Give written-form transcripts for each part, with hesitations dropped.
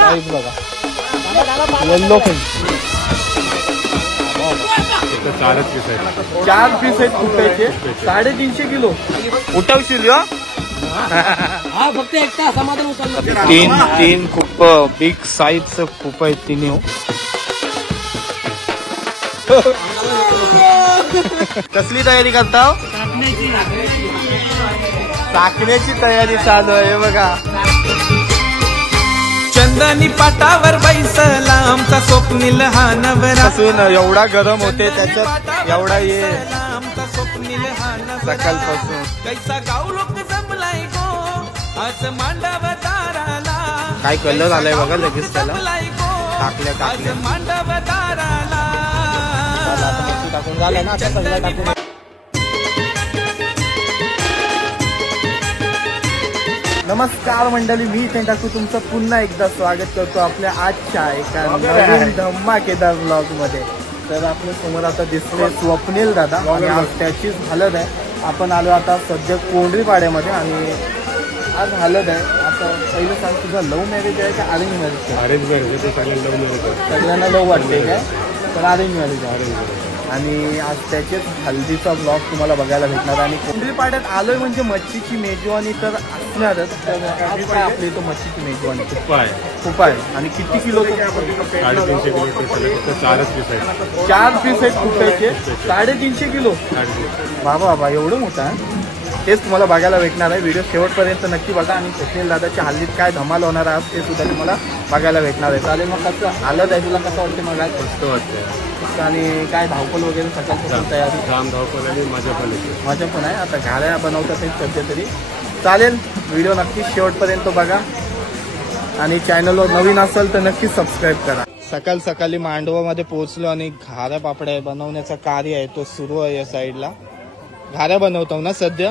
Size बघा, yellow fish. 4 piece आहेत कुट्याचे, 350 kilo उठवशील हो. फक्त एकटा समाधान उचललं. तीन खूप बिग साईज खूप आहेत तिन्ही. कसली तयारी करता? टाकण्याची तयारी चालू आहे बघा. चंदनी पाटावर बैसला आमचा स्वप्नील हा नवरा. एवढा गरम होते त्याच्यात एवढा ये आमचा स्वप्नील हा नवरा. सकाळपासून कैसा गाव लोक जमलाय गो आज मांडव दाराला. काय कलर आलाय बघा लगेच त्याला. टाकल्या मांडव दाराला. टाकून झालं ना आता सगळं टाकून. नमस्कार मंडळी, मी इथे टाकू तुमचं पुन्हा एकदा स्वागत करतो आपल्या आजच्या एका नवीन धमाकेदार ब्लॉग मध्ये. तर आपल्या समोर आता दिसले स्वप्नील दादा आणि आज त्याचीच हालत आहे. आपण आलो आता सध्या कोंढरीपाड्यामध्ये आणि आज हालत आहे. आता पहिलं सांग, तुझं लव्ह मॅरेज आहे का arrange marriage? Arrange marriage. Love marriage सगळ्यांना लव्ह वाटते काय, तर अरेंज मॅरेज आहे. आणि आज त्याचेच हल्दीचा ब्लॉग तुम्हाला बघायला भेटणार. आणि कोंढरीपाड्यात आलोय म्हणजे मच्छीची मेजवानी तर असणारच. तर आज काय आपली इथं मच्छीची मेजवानी खूप आहे. आणि किती किलो? 350 किलो. 4 पीस आहेत. 4 पीस आहेत कुट्याचे, 350 किलो. बाबा एवढं मोठं आहे. तेच तुम्हाला बघायला भेटणार आहे. व्हिडिओ शेवटपर्यंत नक्की बघा. आणि स्वप्नील दादाच्या हल्दीत काय धमाल होणार आहे ते सुद्धा तुम्हाला बघायला भेटणार आहे. चालेल, मग कसं आलं आहे तुला, कसं वाटतं? मग आज मस्त वाटतं. आणि काय धावपल वगैरे सकाळपासून तयारी? जाम धावपल आणि माझ्या पण आहे. आता घाऱ्या बनवतात सध्या तरी. चालेल, व्हिडिओ नक्की शेवटपर्यंत बघा. आणि चॅनलवर नवीन असेल तर नक्की सबस्क्राईब करा. सकाळी मांडवामध्ये पोहोचलो आणि घाऱ्या पापड्या बनवण्याचा कार्य आहे तो सुरू आहे. या साईडला घाऱ्या बनवतो ना सध्या.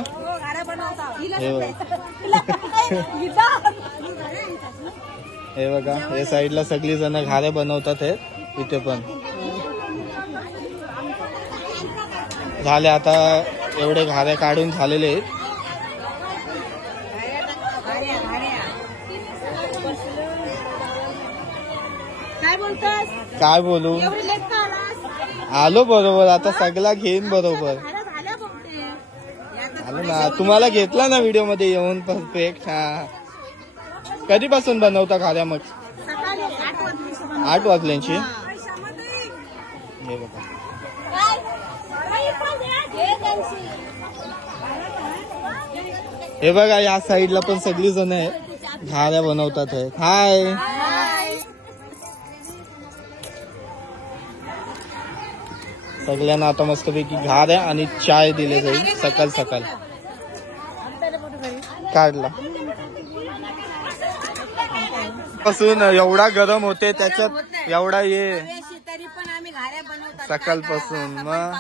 हे बघा, या साईडला सगळी जण घाऱ्या बनवतात. हे इथे पण झाले. आता एवढे घाऱ्या काढून झालेले आहेत. काय बोलू, आलो बरोबर. आता सगळा घेईन बरोबर. आलो ना, तुम्हाला घेतला ना व्हिडिओ मध्ये येऊन परफेक्ट. हा, कधीपासून बनवता घाऱ्या? मग 8 वाजल्यांची. हे बघा, हे बघा, या साईडला पण सगळी जण आहे घाऱ्या बनवतात. हाय, सगळ्यांना आता मस्तपैकी घाऱ्या आणि चाय दिले जाईल सकाळ. काढला पासून एवढा गरम होते त्याच्यात एवढा ये सकाळपासून. मग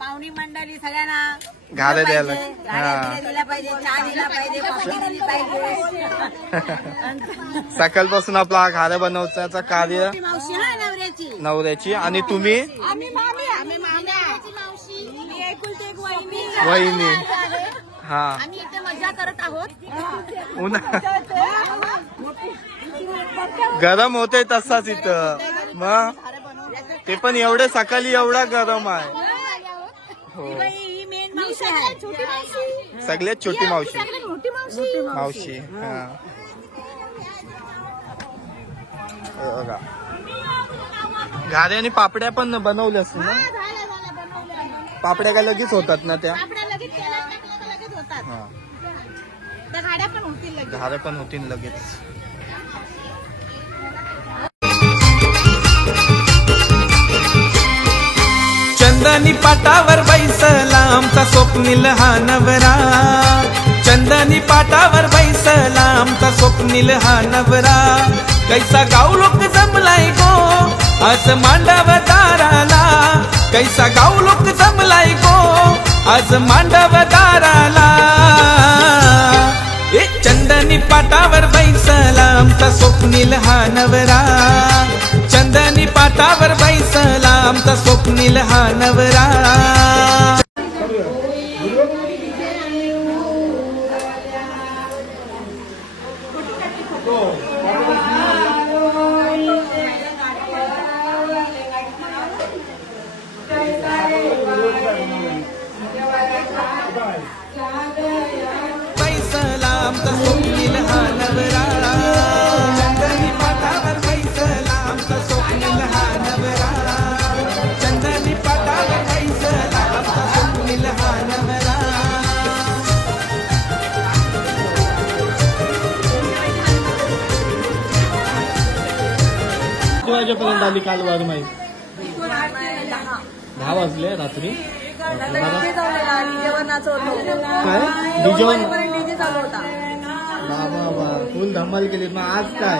पाहुणी मंडळी सगळ्यांना घाऱ्या द्यायला. सकाळपासून आपला घाऱ्या बनवण्याचा कार्य नवऱ्याची. आणि तुम्ही वहिनी. हा, मजा करत आहोत. गरम होते तसाच इथं. मग ते पण एवढे सकाळी एवढा गरम आहे. हो, सगळ्यात छोटी मावशी. हा, बघा, घाऱ्या आणि पापड्या पण बनवल्या असतील ना. पापड्या काय लगेच होतात ना त्या. घाऱ्या पण होतील लगेच. चंदनी पाटावर बैसला आमचा स्वप्नील हा नवरा. चंदनी पाटावर बैसला आमचा स्वप्नील हा नवरा. कैसा गाव लोक जमलाय गो आज मांडव दाराला. कैसा गाव लोक जमलाय गो आज मांडव दाराला. चंदनी पाटावर बैसला आमचा स्वप्नील हा नवरा. चंदनी पाटावर बैसला आमचा स्वप्नील हा नवरा. वाजेपर्यंत आली काल वारमाई? 10 वाजले रात्री. काय डीजे बाबा फुल धमाल केली. मग आज काय?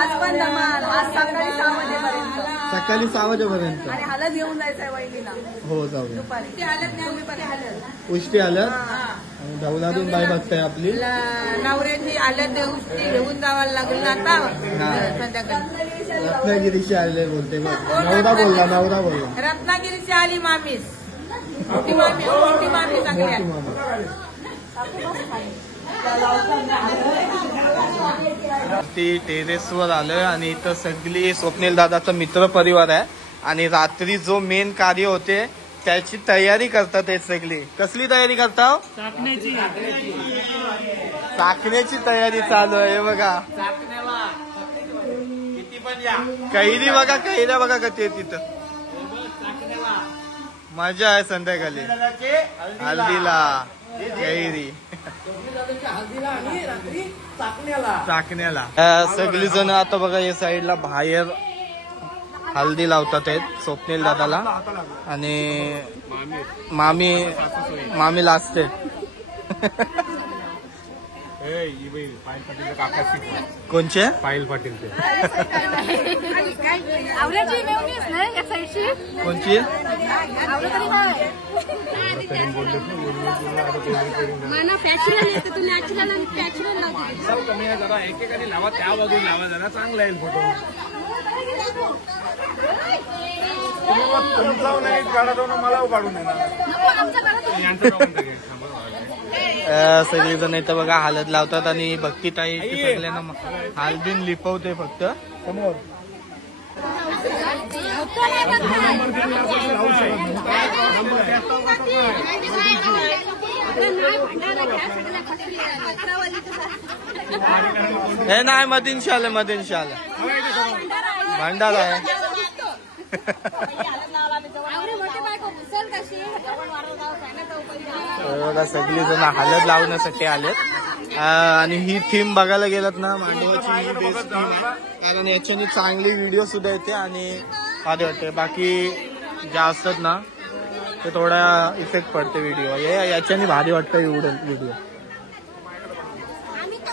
आज पण धमाल. आज सकाळी 6 वाजेपर्यंत. सकाळी 6 वाजेपर्यंत. आणि हलत घेऊन जायचंय वहिनीला. हो जाऊया. दुपारी ती हलत नाही, आम्ही पण हलत. उष्टी आलं धवलातून बाय बघताय आपली नवऱ्याची हलत उष्टी घेऊन जावं लागेल आता संध्याकाळी. रत्नागिरीशी आले बोलते बघ. नवरा बोलला. रत्नागिरीची आली मामीस. मोठी मामी सगळ्या. ती टेरेसवर आलोय आणि इथं सगळी स्वप्नील दादाचा मित्र परिवार आहे आणि रात्री जो मेन कार्य होते त्याची तयारी करतात हे सगळी. कसली तयारी करता? चाकण्याची तयारी चालू आहे. हे बघा कैरी बघा, कैऱ्या बघा कधी तिथं. मजा आहे संध्याकाळी हल्दीला कैरी चाकण्याला. सगळी जण आता बघा या साईडला बाहेर हल्दी लावतात आहेत स्वप्नील दादाला आणि मामी लाजते. कोणचे? पायल पाटील. आवड्याची मेवणीच ना या साईडची. कोणची? मला फॅक्चुअल येते, तू नॅचरल आणि फॅक्चुअल लावते. एकेकाने लावा, त्या बाजून लावा, जरा चांगला येईल फोटो. तुमचा नाही काढा जाऊन मला काढून सगळेजण इथं बघा हळद लावतात आणि भक्तीताई सगळ्यांना हळदीन लिपवते फक्त समोर. हे नाही मदीनशी आलं भंडारा आहे. बघा सगळी जण हळद लावण्यासाठी आलेत आणि ही थीम बघायला गेलात ना मांडवाची ही बेस्ट थीम आहे कारण याच्याने चांगली व्हिडिओ सुद्धा येते आणि भारी वाटते. बाकी ज्या असतात ना ते थोडा इफेक्ट पडते व्हिडिओ. याच्याने भारी वाटतं एवढं व्हिडिओ.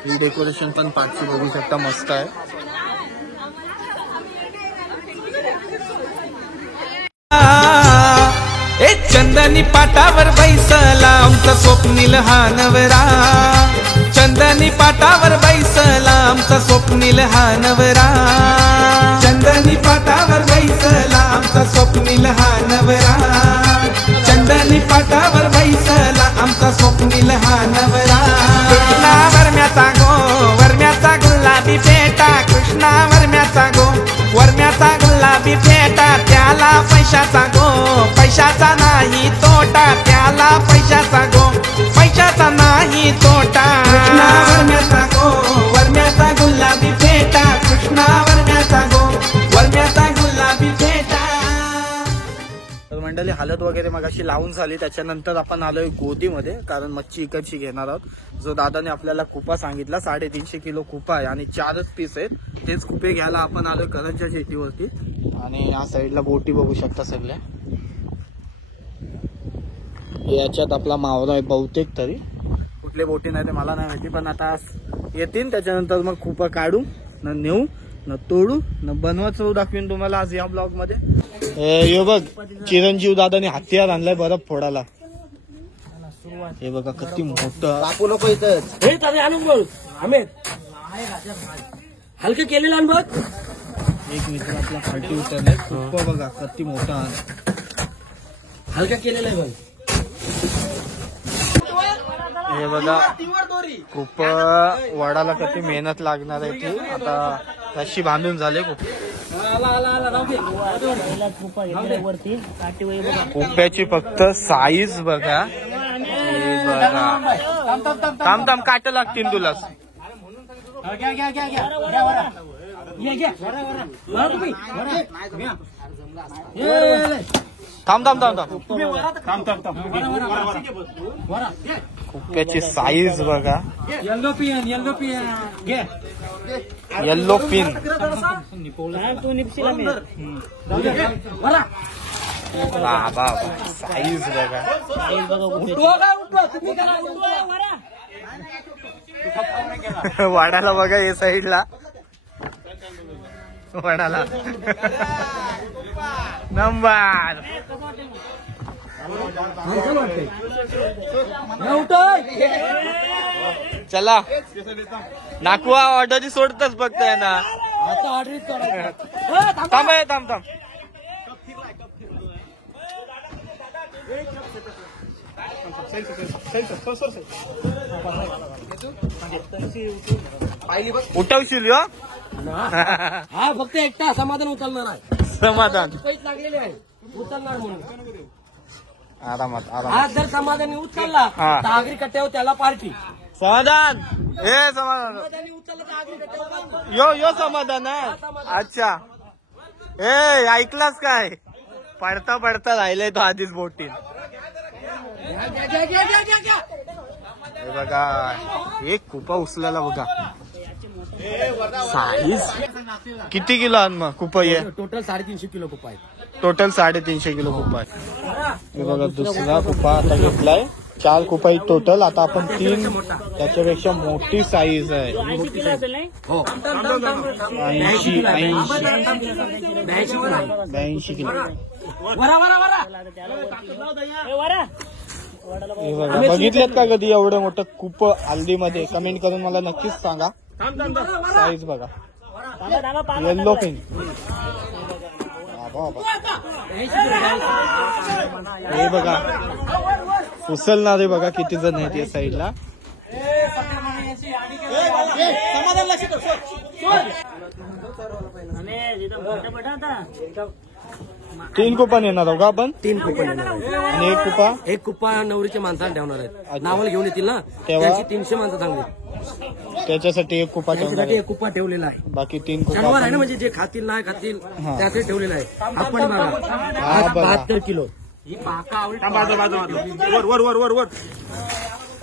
ही डेकोरेशन पण पाचशे बघू शकता मस्त आहे. ए चंदनी पाटावर बैसला आमचा स्वप्नील हा नवरा. चंदनी पाटावर बैसला आमचा स्वप्नील हा नवरा. चंदनी पाटावर बैसला आमचा स्वप्नील हा नवरा. चंदनी पाटावर बैसला आमचा स्वप्नील हा नवरा. कृष्णा वर्म्याचा गुलाबी पेटा. कृष्णा वर्म्याचा गुलाबी पेटा. त्याला पैशाचा नाही तोटा. त्याला पैशाचा नाही तोटा. कृष्णा वर्म्याचा गुलाबी पेटा. कृष्णा वर्म्याचा गुलाबी पेटा. तर मंडळी हळद वगैरे मगाशी लावून झाली. त्याच्यानंतर आपण आलोय गोदीमध्ये कारण मच्छी इकडची घेणार आहोत. जो दादाने आपल्याला कुपा सांगितला 350 किलो कुपा आहे आणि 4च पीस आहेत. तेच कुपे घ्यायला आपण आलोय करंजच्या शेतीवरती. आणि या साईडला बोटी बघू शकता सगळ्या. याच्यात आपला मावरा आहे बहुतेक तरी. कुठले बोटी नाही ते मला नाही माहिती पण आता येतील. त्याच्यानंतर मग कुपा काढू न नेऊ न तोडू न बनवायचं दाखवीन तुम्हाला आज या ब्लॉग मध्ये. हे बघ चिरंजीव दादाने हत्यार आणलाय बरफ फोडायला. हे बघा किती मोठं. कापू नको इथं आणून बोल हलकं केलेलं बघ. एक मित्र आपला खालती उतरलाय. कुप्पा बघा किती मोठा हलका केलेला आहे बघ. हे बघा खूप वडाला किती मेहनत लागणार आहे ती. आता रशी बांधून झाले कुप्याची फक्त साईज बघा. हे बघा थांब काट लागतील तुला. थांब कुप्याची साईज बघा. येल्लो पिन घे. येल्लो पिन तू निपशील बाबा साईज बघा. वाडाला बघा हे साईडला वाडाला नंबर चला नाकवा ऑर्डर सोडतच फक्त आहे ना. थांब उठवशील हो. हा फक्त एकटा समाधान उचलणार आहे. समाधान पैसे लागलेले आहे उचलणार म्हणून. आरामात आज जर समाधानी उचलला हा. तर आगरी कट्ट्यावर त्याला पार्टी. समाधान हे समाधान समाधानी उचलला तर आगरी कट्ट्यावर पार्टी. यो समाधान आहे. अच्छा ए ऐकलास काय पडता राहिलाय तो आधीच बोटीन. हे बघा एक कुपा उचलायला बघा. साईज किती किलो आण मग कुपा ये. टोटल 350 किलो कुपा आहे. टोटल 350 किलो कुपा आहे. हे बघा दुसरा कुपा आता घेतलाय. 4 कुपा टोटल. आता आपण 3 त्याच्यापेक्षा मोठी साईज आहे. 80 किलो असेल नाही. हो 82 किलो. हे बघा बघितलेत का कधी एवढं मोठं कूप हल्दीमध्ये. कमेंट करून मला नक्कीच सांगा. साईज बघा. येल्लो पिन हे बघा उचलणारे बघा किती जण आहेत या साईडला. तीन कुपन येणार हो का आपण. 3 कुपन येणार आहे. आणि एक कुपा नवरीच्या माणसाला ठेवणार आहेत. नावाला घेऊन येतील ना तेव्हा? त्यांची 300 माणसं चांगली. त्याच्यासाठी एक कुपा ठेवणार त्याच्यासाठी आहे. एक कुपा ठेवलेला आहे. बाकी 3 कुपा शनिवार आहे ना आपण- म्हणजे जे खातील नाही खातील हा. त्यासाठी ठेवलेलं आहे. आपण बघा हा, आज बघा. 72 किलो.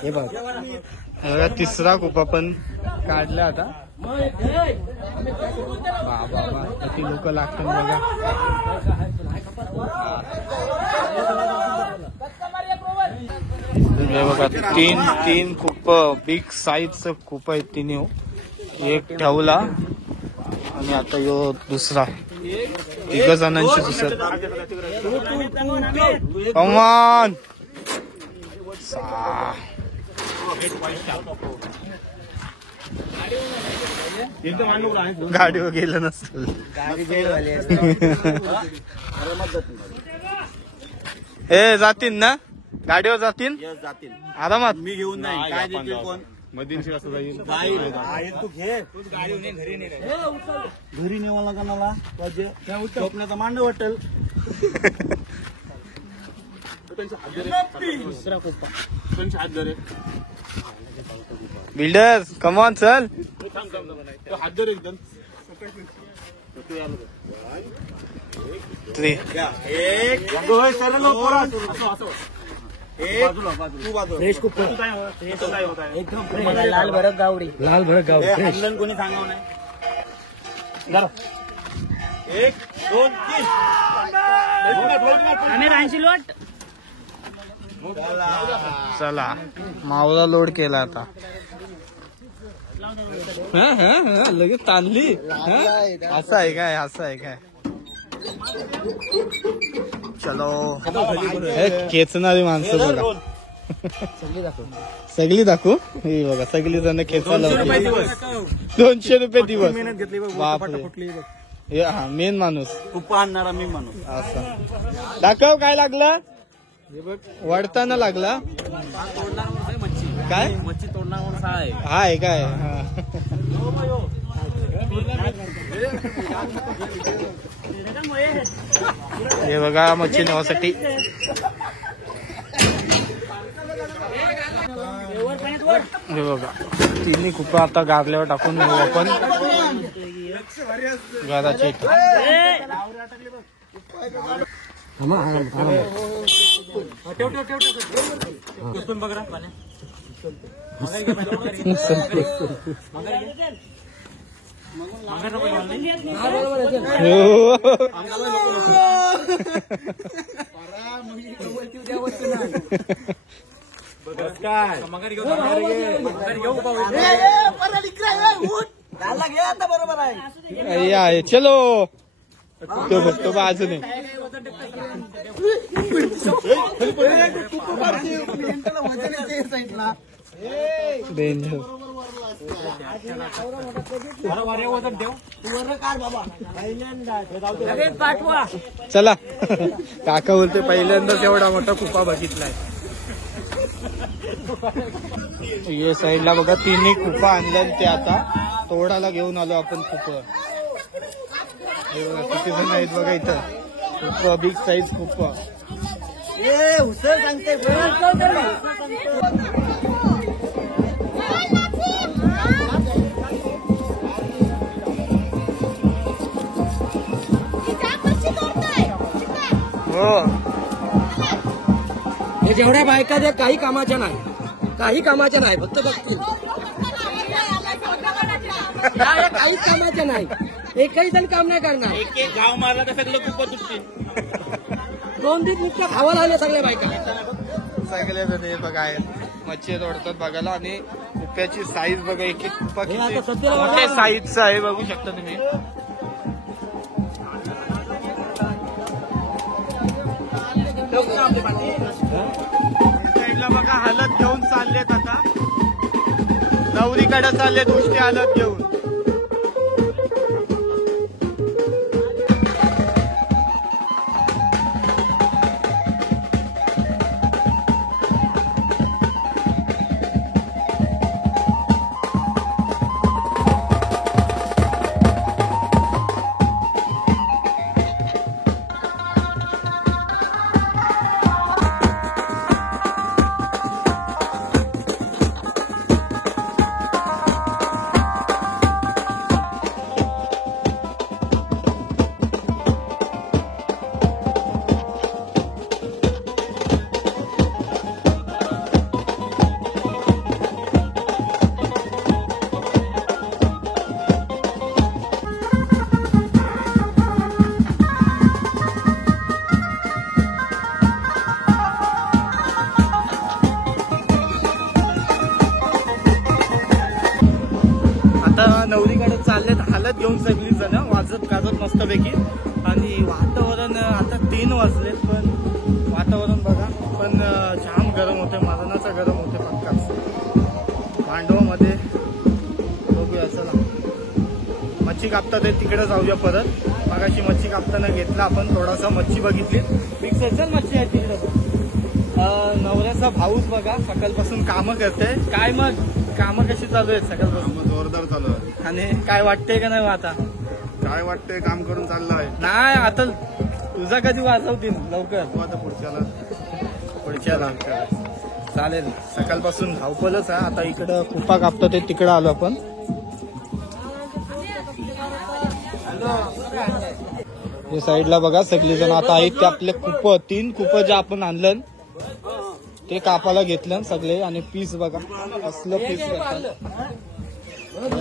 हे बघा तिसरा कुपा पण काढला आता. बाबा किती लोक लागतात बघा. हे बघा तीन खूप बिग साईजचं खूप आहेत तिन्ही. एक ठेवला आणि आता यो दुसरा. 3 जणांची दुसरं. कमान गाडीवर गेलं नसतं. ए जातीन ना गाडीवर जातीन आरामात. मी घेऊन नाही काय देतील कोण मधीनशी असं जाईल तू घे घरी नेवाला का मला पाहिजे स्वप्नाचा मांडव वाटेल. त्यांचे हात धरे बिल्डर कमॉन चल. हात धरे एकदम 3 फ्रेश कुपा एकदम फ्रेश. लाल भडक गावडी फ्रेश. कोणी सांगाव नाही. 1 2 3 80 लोट. चला मावला लोड केला आता. लगेच ताणली. असं आहे काय चलो. खेचणारी माणसं बघा. सगळी दाखवू. हे बघा सगळी जण खेचायला 200 रुपये दिवस. मेहनत घेतली बघ. बापरे हा मेन माणूस कुप्पा आणणारा मी माणूस. असं दाखव काय लागलं. वडताना लागला काय. मच्छी तोडणार म्हणून आहे. हाय काय हा. हे बघा मच्छी नेवासाठी. हे बघा तिन्ही खूप आता गारल्यावर टाकून नेऊ आपण घराची. बरोबर आहे. चलो तो बघतो बाजूने डेंजर. चला काका बोलते पहिल्यांदाच एवढा मोठा कुपा बघितलाय. ये साईडला बघा तिन्ही कुपा आणल्या ते आता तोडाला घेऊन आलो आपण कुप. हे बघा किती जण आहेत बघा इथं. कुप बिग साईज कुप. हुसर सांगते हो हे जेवढ्या बायका त्या काही कामाच्या नाही, काही कामाच्या नाही, फक्त बघतील या काहीच कामाच्या नाही. एकही जण काम नाही करणार. एक गाव मारला तर सगळं खूप तुटते. 2 दिवस नुसतं खावा लागले सगळ्या बायका. सगळे जण हे बघा आहेत मच्छी तोडतात बघायला. आणि कुप्याची साईज बघा. एक एक कुपा हे आता किती सध्याला बघा. मोठ्या साईजचा आहे बघू शकता तुम्ही. साईडला बघा हालत घेऊन चाललेत आता. नवरीकडे चाललेत उष्टी हालत घेऊन. नवरीकडे चाललेत हालत घेऊन सगळी जण वाजत गाजत मस्तपैकी. आणि वातावरण आता 3 वाजलेत पण वातावरण बघा. पण जाम गरम होते. मरणाचं गरम होते पक्काच. मांडवामध्ये बघूया. चला मच्छी कापतात तिकडे जाऊया परत. मगाशी मच्छी कापताना घेतला आपण थोडासा. मच्छी बघितली फिक्स चल मच्छी आहे तिकडे. नवऱ्याचा भाऊच बघा सकाळपासून कामं करते. काय मग कामं कशी चालू आहेत सकाळपासून? जोरदार चालू आहे. आणि काय वाटतंय का नाही आता? काय वाटतंय काम करून चाललं आहे. नाही आता तुझा कधी वाजवतील लवकर. आता पुढच्याला चालेल. सकाळपासून धावपलच आहे. आता इकडं कुपा कापतो ते तिकडं आलो आपण. या साईडला बघा सगळे जण आता आहेत ते आपले कुप 3 कुप जे आपण आणलं ते कापाला घेतलं सगळे. आणि पीस बघा असलं पीस करतात.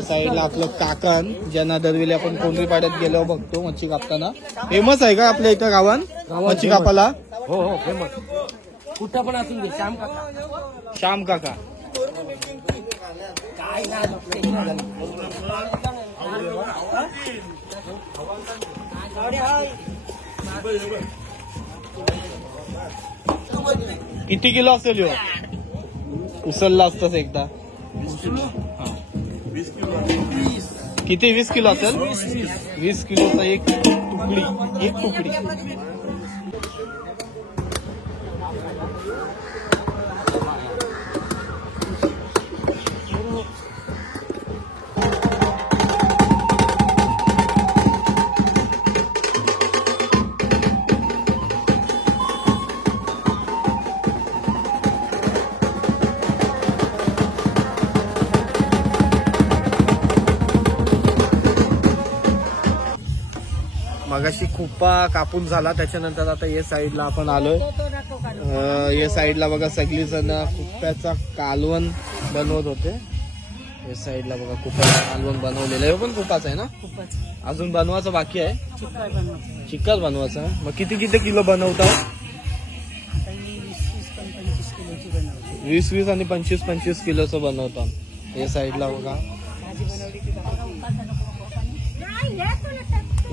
साईडला आपलं काकण ज्यांना दरवेळी आपण कोंबडी पाड्यात गेलो बघतो मच्छी कापताना. फेमस आहे का आपल्या इथं गावात मच्छी कापाला? हो हो फेमस. कुठं पण असून घे. श्याम काका. श्याम काका. काय नाही किती किलो असेल ह्यो? उचलला असतस एकदा. किती 20 किलो असेल? 20 किलोचा एक तुकडी. मगाशी खुप्पा कापून झाला, त्याच्यानंतर आता या साईडला आपण आलोय. या साईडला बघा सगळी जण खुप्प्याचा कालवण बनवत होते. या साईडला बघा खुप्प्याचा कालवण बनवलेलं आहे. पण खुप्पाच आहे ना, अजून बनवायचं बाकी आहे. चिकन बनवायचं. मग किती किती किलो बनवता? 20-20 आणि 25-25 किलोचं बनवतो. या साईडला बघा,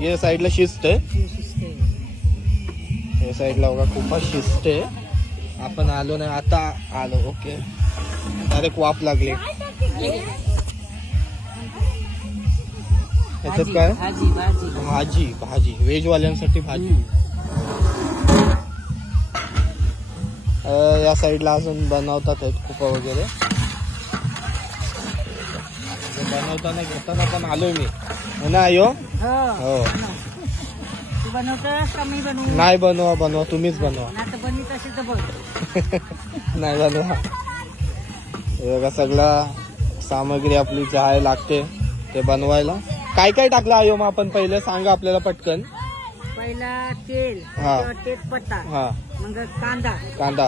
या साईडला शिस्त आहे. या साईडला बघा खूपच शिस्त आहे. आपण आलो नाही, आता आलो. ओके, डायरेक्ट वाफ लागली. ह्याच्यात काय? भाजी. भाजी व्हेज वाल्यांसाठी भाजी. या साईडला अजून बनवतात खूप वगैरे. बनवताना घेताना पण आलोय मी ना. यो हो, नाही बनवा तुम्हीच बनवा. नाही बनवा. हे बघा सगळा सामग्री आपली जी आहे लागते ते बनवायला. काय काय टाकलं आयो मग आपण पहिलं सांगा आपल्याला पटकन. पहिला तेल, हा. तेजपत्ता, हा, मग कांदा,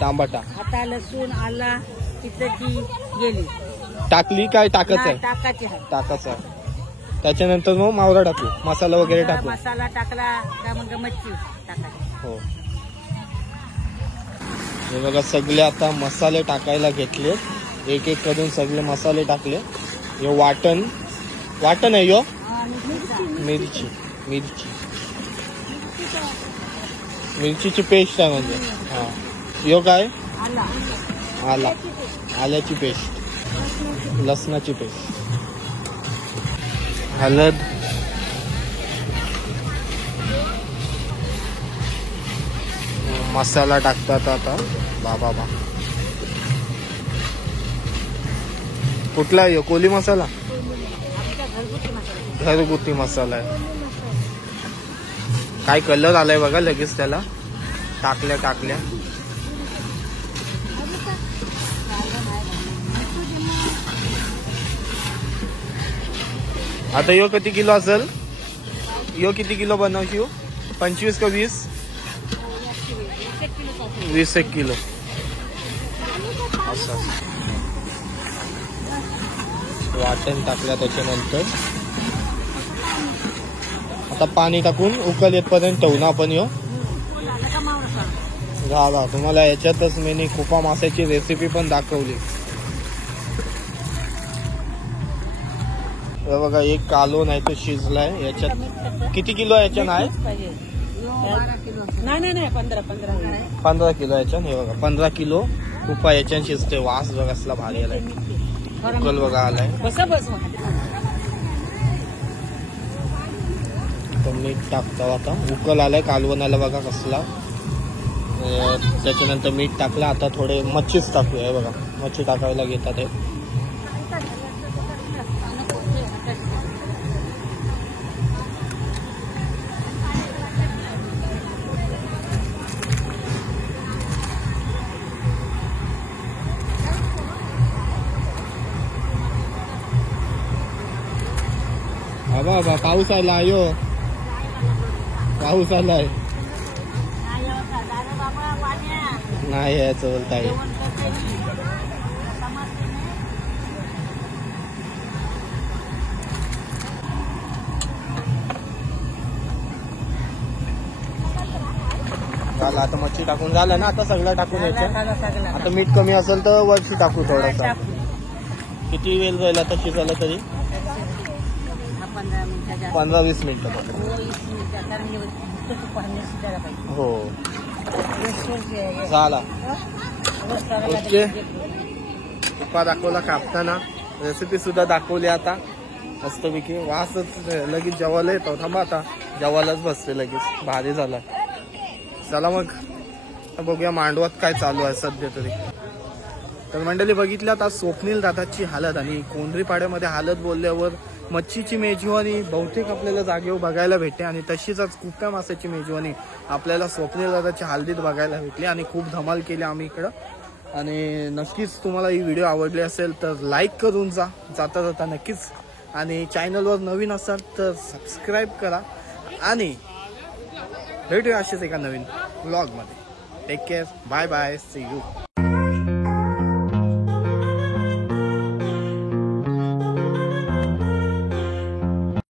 तांबाटा आता लसूण, आला, चिचची गेली टाकली. काय टाकायचं आहे? टाकायचं आहे. त्याच्यानंतर मग मावरा टाकू, मसाला वगैरे टाकू. मसाला टाकला का मग मच्छी टाकायची. हो, हे बघा सगळे आता मसाले टाकायला घेतले. एक एक करून सगळे मसाले टाकले. हे वाटण आहे. यो मिरचीची पेस्ट आहे म्हणजे. हा, यो काय? आल्याची पेस्ट, लसणाची पेस्ट, हळद, मसाला टाकतात आता. बाबा कुठला आहे? कोली मसाला, घरगुती मसाला आहे. काय कलर आलाय बघा लगेच त्याला. टाकल्या आता यो किती किलो असेल? यो किती किलो बनवशी? 25 का 20? 20 किलो असं. वाटण टाकलं. त्याच्यानंतर आता पाणी टाकून उकल येतपर्यंत ठेवू ना आपण. यो झाला. तुम्हाला याच्यातच मी खुपा माशाची रेसिपी पण दाखवली. बघा एक कालवण आहे तो शिजलाय. याच्यात किती किलो याच्या नाही? 15 किलो याच्या. हे बघा 15 किलो खुपा याच्यात शिजते. वास बघा असला भारी आलाय. उकल बघा आलाय. मीठ टाकतो आता. उकल आलाय कालवणाला बघा कसला. त्याच्यानंतर मीठ टाकलं. आता थोडे मच्छीच टाकूया. बघा मच्छी टाकायला घेतात. बाबा पाऊस आला. यो पाऊस आलाय. नाही यायचं बोलताय. झालं आता मच्छी टाकून झालं ना. आता सगळं टाकून यायचं. आता मीठ कमी असेल तर वरची टाकू थोडासा. किती वेळ जाईल आता शिजायला तरी? 15-20 मिनिटं. हो झाला. ओके, उपा दाखवला कापताना. रेसिपी सुद्धा दाखवली आता मस्तपैकी. वासच लगेच जेवायला येतो. थांबा आता जेवायलाच बसते लगेच. भारी झाला. चला मग बघूया मांडवात काय चालू आहे सध्या तरी. तर मंडळी बघितल्यात आज स्वप्नील दादाची हालत आणि कोंढरीपाड्यामध्ये हालत बोलल्यावर मच्छीची मेजवानी बहुतेक आपल्याला जागेवर बघायला भेटते. आणि तशीच आज खुप्प्या माशाची मेजवानी आपल्याला स्वप्नील दादाच्या हल्दीत बघायला भेटली. आणि खूप धमाल केली आम्ही इकडं. आणि नक्कीच तुम्हाला ही व्हिडिओ आवडली असेल तर लाईक करून जाता नक्कीच. आणि चॅनलवर नवीन असाल तर सबस्क्राईब करा. आणि भेटूया असेच एका नवीन व्लॉग मध्ये. Take care, bye bye, see you.